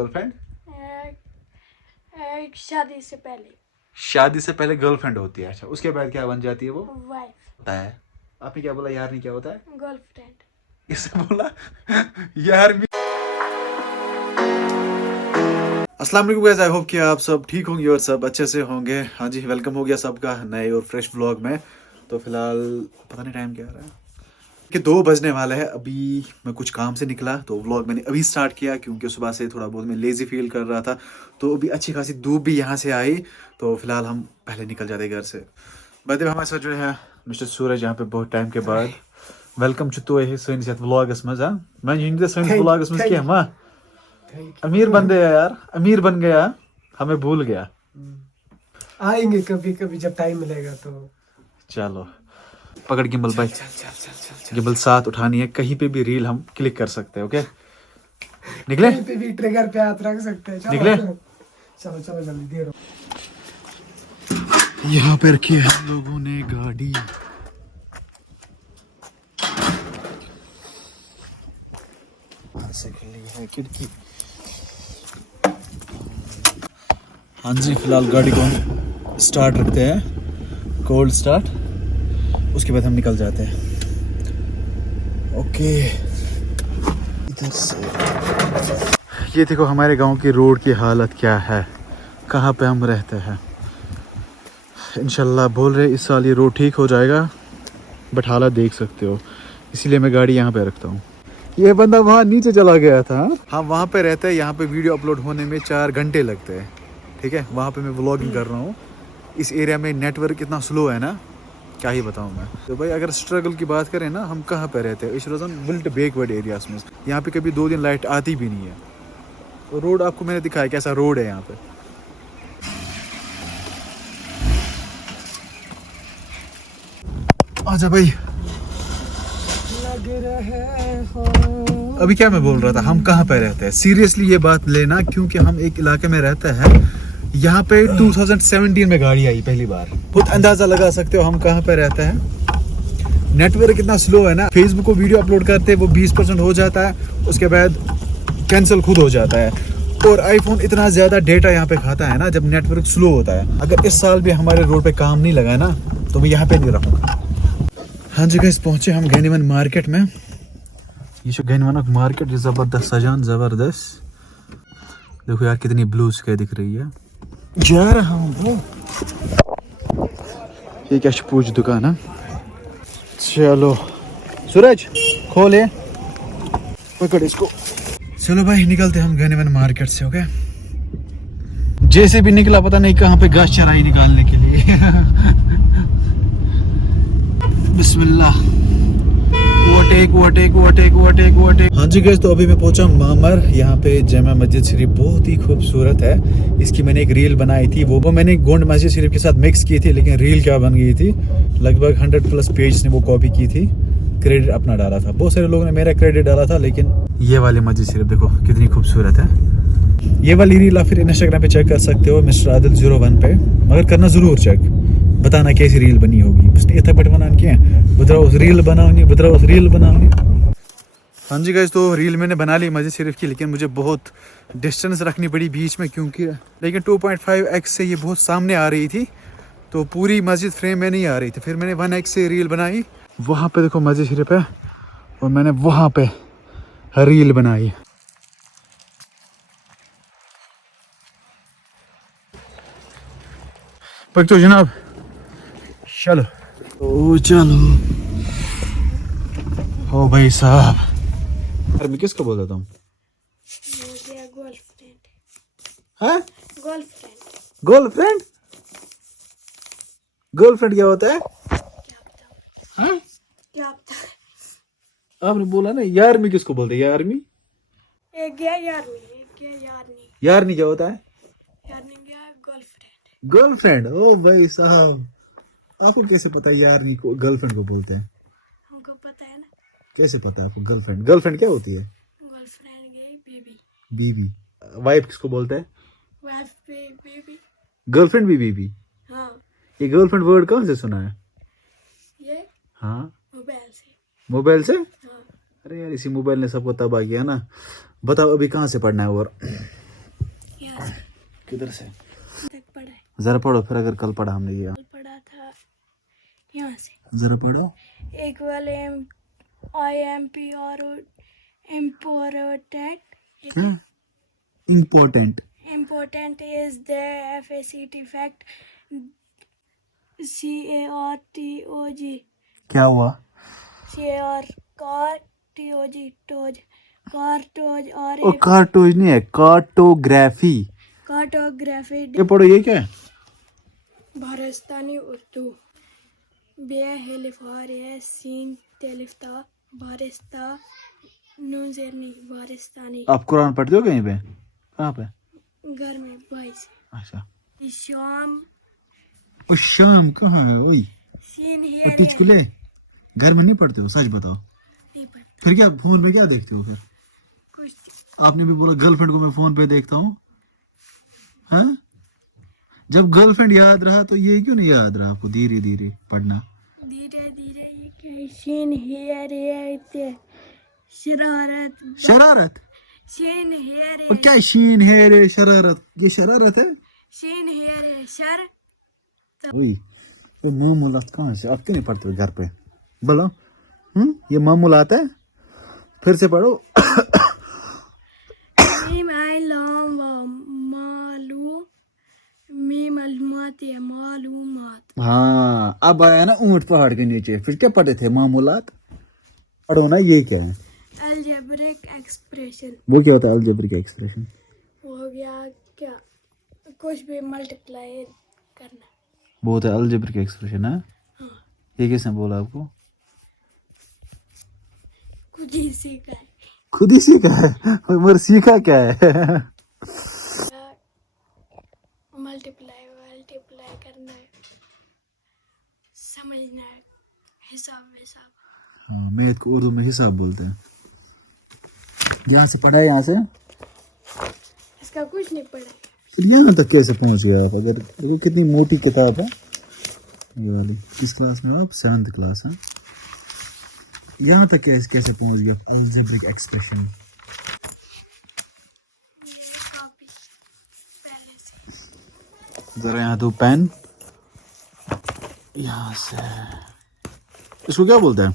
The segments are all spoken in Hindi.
गर्लफ्रेंड शादी से पहले। शादी से पहले गर्लफ्रेंड होती है। अच्छा, उसके बाद क्या बन जाती है वो? वाइफ। होता है। आपने क्या बोला? यार नहीं, क्या होता है? गर्लफ्रेंड। इससे बोला यार भी। अस्सलाम वालेकुम गाइस, आई होप कि आप सब ठीक होंगे और सब अच्छे से होंगे। हाँ जी, वेलकम हो गया सबका नए और फ्रेश व्लॉग में। तो फिलहाल पता नहीं टाइम क्या आ रहा है कि 2 बजने वाला है। अभी मैं कुछ काम से निकला तो व्लॉग मैंने अभी स्टार्ट किया क्योंकि सुबह से थोड़ा बहुत मैं लेज़ी फील कर रहा था। तो अभी अच्छी खासी धूप भी यहाँ से आई। तो फिलहाल हम पहले निकल जाते घर से। बाद हमारे साथ जो है मिस्टर सूरज यहाँ पे बहुत टाइम के बाद। वेलकम छु तुह सैनिस यथ व्लॉगस मज। हाँ, मैं यह सैनिस व्लॉगस मज क्या माँ अमीर बन गया यार, अमीर बन गया, हमें भूल गया। आएंगे कभी कभी जब टाइम मिलेगा तो। चलो पकड़ गिम्बल भाई, गिम्बल साथ उठानी है। कहीं पे भी रील हम क्लिक कर सकते हैं। ओके, निकले? कहीं पे भी ट्रिगर पे हाथ रख सकते हैं। चलो निकले? चलो चलो जल्दी दे रहा यहाँ पे रखी है हम लोगों ने गाड़ी। है खिड़की। हाँ जी, फिलहाल गाड़ी को हम स्टार्ट रखते हैं, कोल्ड स्टार्ट। उसके बाद हम निकल जाते हैं। ओके, इधर से ये देखो हमारे गांव की रोड की हालत क्या है, कहाँ पे हम रहते हैं। इंशाल्लाह बोल रहे इस साल ये रोड ठीक हो जाएगा, बट हालत देख सकते हो, इसीलिए मैं गाड़ी यहाँ पे रखता हूँ। ये बंदा वहाँ नीचे चला गया था। हम वहाँ पे रहते हैं, यहाँ पे वीडियो अपलोड होने में 4 घंटे लगते हैं। ठीक है, वहाँ पे मैं व्लॉगिंग कर रहा हूँ। इस एरिया में नेटवर्क इतना स्लो है ना, क्या ही बताऊँ मैं। तो भाई अगर स्ट्रगल की बात करें ना, हम कहाँ पे रहते हैं? इस रोज़न बिल्ट बैकवर्ड एरियाज में। यहाँ पे कभी 2 दिन लाइट आती भी नहीं है। तो रोड आपको मैंने दिखाया कैसा रोड है यहाँ पे। आजा भाई। अभी क्या मैं बोल रहा था, हम कहाँ पे रहते हैं? सीरियसली ये बात लेना, क्योंकि हम एक इलाके में रहते हैं। यहाँ पे 2017 में गाड़ी आई पहली बार। खुद अंदाजा लगा सकते हो हम कहाँ पे रहते हैं। नेटवर्क इतना स्लो है ना, फेसबुक को वीडियो अपलोड करते हैं वो 20% हो जाता है, उसके बाद कैंसिल खुद हो जाता है। और आईफोन इतना ज़्यादा डेटा यहाँ पे खाता है ना जब नेटवर्क स्लो होता है। अगर इस साल भी हमारे रोड पे काम नहीं लगा ना तो मैं यहाँ पे नहीं रहूँगा। हाँ जी गाइस, पहुँचे हम गैनीवन मार्केट में। ये जो गैनीवन मार्केट ज़बरदस्त सजान, ज़बरदस्त। देखो यार कितनी ब्लू स्काई दिख रही है। जा रहा हूँ वो। ये क्या पूछ दुकान है। चलो सूरज खोले, पकड़ इसको। चलो भाई निकलते हम गैनीवन मार्केट से। ओके, जैसे भी निकला पता नहीं कहाँ पे घास चराई निकालने के लिए। बिस्मिल्लाह। Overtake overtake overtake overtake overtake. हाँ जी गाइस, तो अभी मैं पहुंचा मामर। यहाँ पे जामा मस्जिद शरीफ बहुत ही खूबसूरत है। इसकी मैंने एक रील बनाई थी, वो मैंने गोंड मस्जिद शरीफ के साथ मिक्स की थी, लेकिन रील क्या बन गई थी, लगभग 100+ पेज ने वो कॉपी की थी, क्रेडिट अपना डाला था। बहुत सारे लोगों ने मेरा क्रेडिट डाला था, लेकिन ये वाली मस्जिद शरीफ देखो कितनी खूबसूरत है। ये वाली रील आप फिर इंस्टाग्राम पे चेक कर सकते हो, मिस्टर आदिल 01 पे, मगर करना ज़रूर चेक, बताना कैसी रील बनी होगी। उसने इतना बट बना किया, बताओ उस रील बनाओगे, बताओ उस रील बनाओगे। हाँ जी गाइस, तो रील मैंने बना ली मस्जिद शरीफ की, लेकिन मुझे बहुत डिस्टेंस रखनी पड़ी बीच में, क्योंकि लेकिन 2.5x से ये बहुत सामने आ रही थी, तो पूरी मस्जिद फ्रेम में नहीं आ रही थी। फिर मैंने 1x से रील बनाई। वहाँ पे देखो मस्जिद शरीफ है, और मैंने वहाँ पे रील बनाई। पकड़ो जनाब, चलो ओ चलो। हो भाई साहब, अरे मैं किसको बोल देता हूँ? गर्लफ्रेंड। हाँ, गर्लफ्रेंड। गर्लफ्रेंड? गर्लफ्रेंड क्या होता है? हाँ, क्या पता है? आपने बोला ना यार, मैं किसको बोलते हैं? यार मी, एक गया यारनी, एक गया यारनी। यार नहीं क्या होता है? यारनी गया गर्लफ्रेंड। गर्लफ्रेंड? ओ भाई साहब, आपको कैसे पता है यार नहीं को गर्लफ्रेंड को बोलते हैं? हमको पता है ना। कैसे पता है आपको? गर्लफ्रेंड, गर्लफ्रेंड क्या होती है? गर्लफ्रेंड गई बेबी। बीबी। वाइफ किसको बोलते हैं? Wife baby. गर्लफ्रेंड भी बीबी? हाँ। ये गर्लफ्रेंड वर्ड कहाँ से सुना है? ये हाँ, मोबाइल से। मोबाइल से? हाँ। अरे यार, इसी मोबाइल ने सबको तबाह किया ना। बताओ अभी कहाँ से पढ़ना है? और किधर से? तक पढ़ा है। जरा पढ़ो फिर, अगर कल पढ़ा हमने ये। कल पढ़ा था यहाँ से। जरा पढ़ो। Equal M I M P R important क्या? Important. Important is the FACT fact CARTOG क्या हुआ? CARTOG टोज कार्टोज और ओ कार्टोज नहीं है, कार्टोग्राफी। कार्टोग्राफी ये पढ़ो, ये क्या है? भारस्तानी उर्दू बे हिलफार सीन तेलिफ्ता भारस्ता नूजेरनी भारस्तानी। आप कुरान पढ़ते हो कहीं पे? कहाँ पे? घर में भाई से। अच्छा। शाम ओ शाम कहाँ है? वही सीन वो हियर टिचकुले घर में नहीं पढ़ते हो? सच बताओ। नहीं पढ़ता फिर क्या फोन पे क्या देखते हो फिर? कुछ आपने भी बोला गर्लफ्रेंड को मैं फोन पे देखता हूँ। हाँ, जब गर्लफ्रेंड याद रहा तो ये क्यों नहीं याद रहा आपको? धीरे धीरे पढ़ना। धीरे धीरे ये क्या सीन हियर है शरारत शरारत? सीन हियर और क्या शीन है रे? शरारत? ये शरारत है? सीन हियर है शर वही मामूलात कहाँ से? आप क्यों नहीं पढ़ते हो घर पे? बोलो। ये मामूलात है। फिर से पढ़ो। मीम आई लॉम मालूम मीम अलमात या मालूमात। हाँ, अब आया ना ऊंट पहाड़ के नीचे। फिर क्या पढ़े थे? मामूलात पढ़ो ना। ये क्या है? Algebraic expression. वो क्या होता है अलजेब्रिक एक्सप्रेशन? हो गया क्या कुछ भी मल्टीप्लाई करना। वो होता है अलजेब्रिक एक्सप्रेशन है। हाँ ये किसने बोला आपको? कुछ ही सीखा है। खुद ही सीखा है? मगर सीखा क्या है? मल्टीप्लाई मल्टीप्लाई करना है समझना है हिसाब विसाब। हाँ, मैथ को उर्दू में हिसाब बोलते हैं। यहाँ से पढ़ा है? यहाँ से इसका कुछ नहीं पढ़ा। फिर यहाँ तक कैसे पहुँच गया आप? अगर देखो कितनी मोटी किताब है ये वाली। इस क्लास में आप 7th क्लास है। यहाँ तक कैसे पहुँच गया अलजेब्रिक एक्सप्रेशन? कॉपी पहले से। जरा यहाँ दो पेन। यहाँ से इसको क्या बोलते हैं?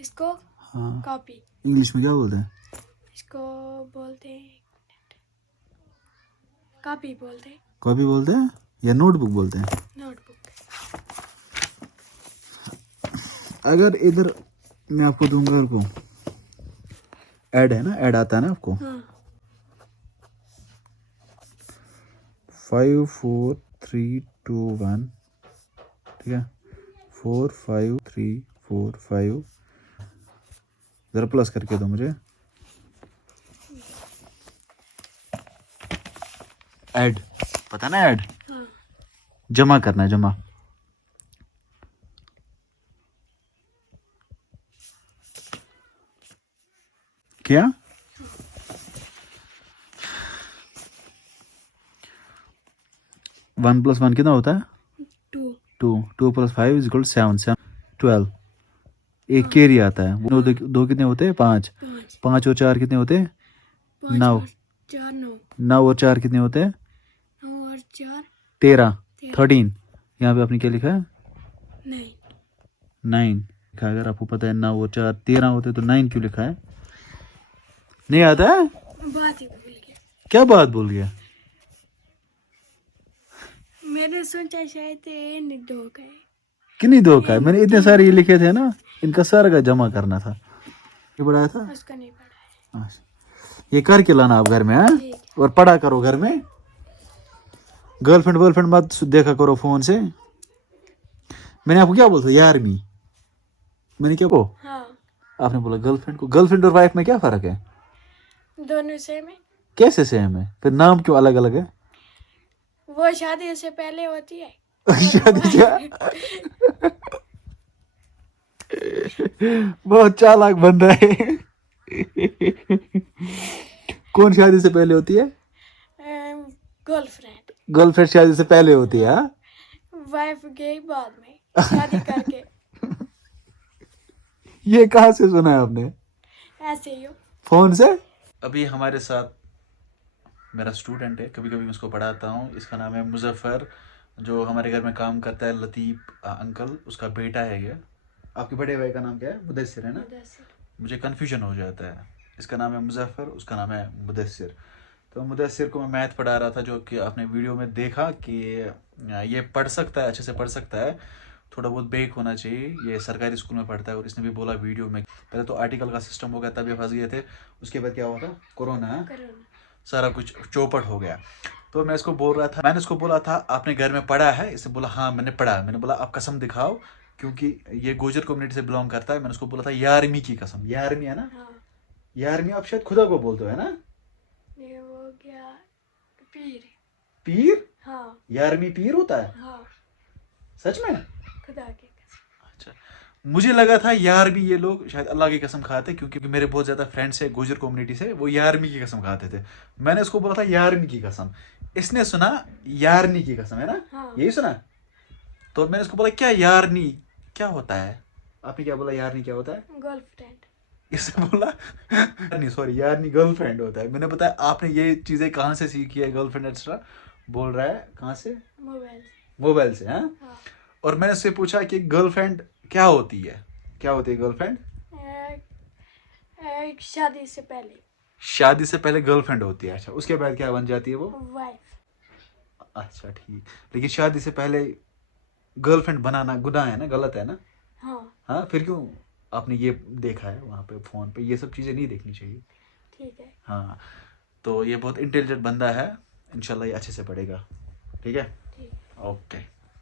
इसको हाँ, कॉपी इंग्लिश में क्या बोलते हैं? इसको बोलते हैं कॉपी बोलते हैं। कॉपी बोलते हैं या नोटबुक बोलते हैं? नोटबुक। अगर इधर मैं आपको दूंगा को ऐड है ना, ऐड आता है ना आपको? हाँ 5 4 3 2 1, ठीक है? 4 5 3 4 5। जरा प्लस करके दो मुझे। ऐड पता ना? ऐड हाँ जमा करना है, जमा। क्या? वन प्लस वन कितना होता है? 2 2 + 5 = 7 12। एक केरी आता है। वो दो कितने होते हैं? 5। 5 और 4 कितने होते हैं? 9। 4 9 9 और 4 कितने होते हैं? 9 और 4 13 13। यहाँ पे आपने क्या लिखा है? 9। 9 लिखा है। अगर आपको पता है 9 और 4 13 होते तो 9 क्यों लिखा है? नहीं आता है? बात ही भूल गया। क्या बात भूल गया? मैंने सोचा शायद ये नहीं दो का है। कितनी दो का है? मैंने इतने सारे ये लिखे थे ना, इनका सारा का जमा करना था। ये पढ़ाया था? उसका नहीं पढ़ा है। अच्छा। ये करके लाना आप घर में। हाँ, ठीक है। और पढ़ा करो घर में। गर्लफ्रेंड मत देखा करो फोन से। मैंने आपको क्या बोला था? यारमी। मैंने क्या बोला? हाँ आपने बोला गर्लफ्रेंड को। गर्लफ्रेंड और वाइफ में क्या फर्क है? दोनों सेम है। कैसे सेम है? फिर नाम क्यों अलग अलग है? वो शादी से पहले होती है। शादी क्या? बहुत चालाक बंदा है। कौन शादी से पहले होती है? गर्लफ्रेंड। गर्लफ्रेंड शादी से पहले होती है। हाँ? वाइफ गई बाद में शादी करके। ये कहाँ से सुना है आपने? ऐसे ही हो। फोन से? अभी हमारे साथ मेरा स्टूडेंट है, कभी कभी मैं उसको पढ़ाता हूँ। इसका नाम है मुजफ्फर, जो हमारे घर में काम करता है। लतीफ़ अंकल उसका बेटा है ये। आपके बड़े भाई का नाम क्या है? मुदस्सिर है ना? मुझे कन्फ्यूजन हो जाता है। इसका नाम है मुजफ्फर, उसका नाम है मुदस्सिर। तो मुदस्सिर को मैं मैथ पढ़ा रहा था, जो कि आपने वीडियो में देखा कि ये पढ़ सकता है, अच्छे से पढ़ सकता है, थोड़ा बहुत बेक होना चाहिए। ये सरकारी स्कूल में पढ़ता है और इसने भी बोला वीडियो में, पहले तो आर्टिकल का सिस्टम हो गया तब ये फंस गए थे। उसके बाद क्या हुआ था? कोरोना, सारा कुछ चौपट हो गया। तो मैं इसको बोल रहा था, मैंने इसको बोला था आपने घर में पढ़ा है? इसने बोला हाँ मैंने पढ़ा। मैंने बोला आप कसम दिखाओ, क्योंकि ये गुर्जर कम्युनिटी से बिलोंग करता है। मैंने उसको बोला था 11वीं की कसम। 11वीं है ना? 11वीं आप शायद खुदा को बोलते हो, है ना? ये हो गया पीर। पीर? हाँ 11वीं पीर होता है? हाँ सच में? खुदा की कसम। अच्छा, मुझे लगा था 11वीं ये लोग शायद अल्लाह की कसम खाते, क्योंकि मेरे बहुत ज़्यादा फ्रेंड्स है गुर्जर कम्युनिटी से, वो 11वीं की कसम खाते थे। मैंने उसको बोला था 11वीं की कसम, इसने सुना 11वीं की कसम, है ना? हाँ। यही सुना। तो मैंने उसको बोला क्या 11वीं क्या होता है? आपने क्या बोला 11वीं क्या होता है? गर्लफ्रेंड। इसने बोला नहीं सॉरी 11वीं गर्लफ्रेंड होता है। मैंने बताया आपने ये चीज़ें कहाँ से सीखी है, गर्लफ्रेंड एक्स्ट्रा? बोल रहा है कहाँ से? मोबाइल से। मोबाइल से। हाँ। और मैंने उससे पूछा कि गर्लफ्रेंड क्या होती है? क्या होती है गर्लफ्रेंड? एक शादी से पहले। शादी से पहले गर्लफ्रेंड होती है। अच्छा, उसके बाद क्या बन जाती है वो? वाइफ। अच्छा ठीक, लेकिन शादी से पहले गर्लफ्रेंड बनाना गुनाह है ना, गलत है ना? हाँ हाँ, फिर क्यों आपने ये देखा है वहाँ पे फोन पे? ये सब चीज़ें नहीं देखनी चाहिए। ठीक है। हाँ, तो ये बहुत इंटेलिजेंट बंदा है, इंशाल्लाह ये अच्छे से पढ़ेगा। ठीक है, ठीक। ओके।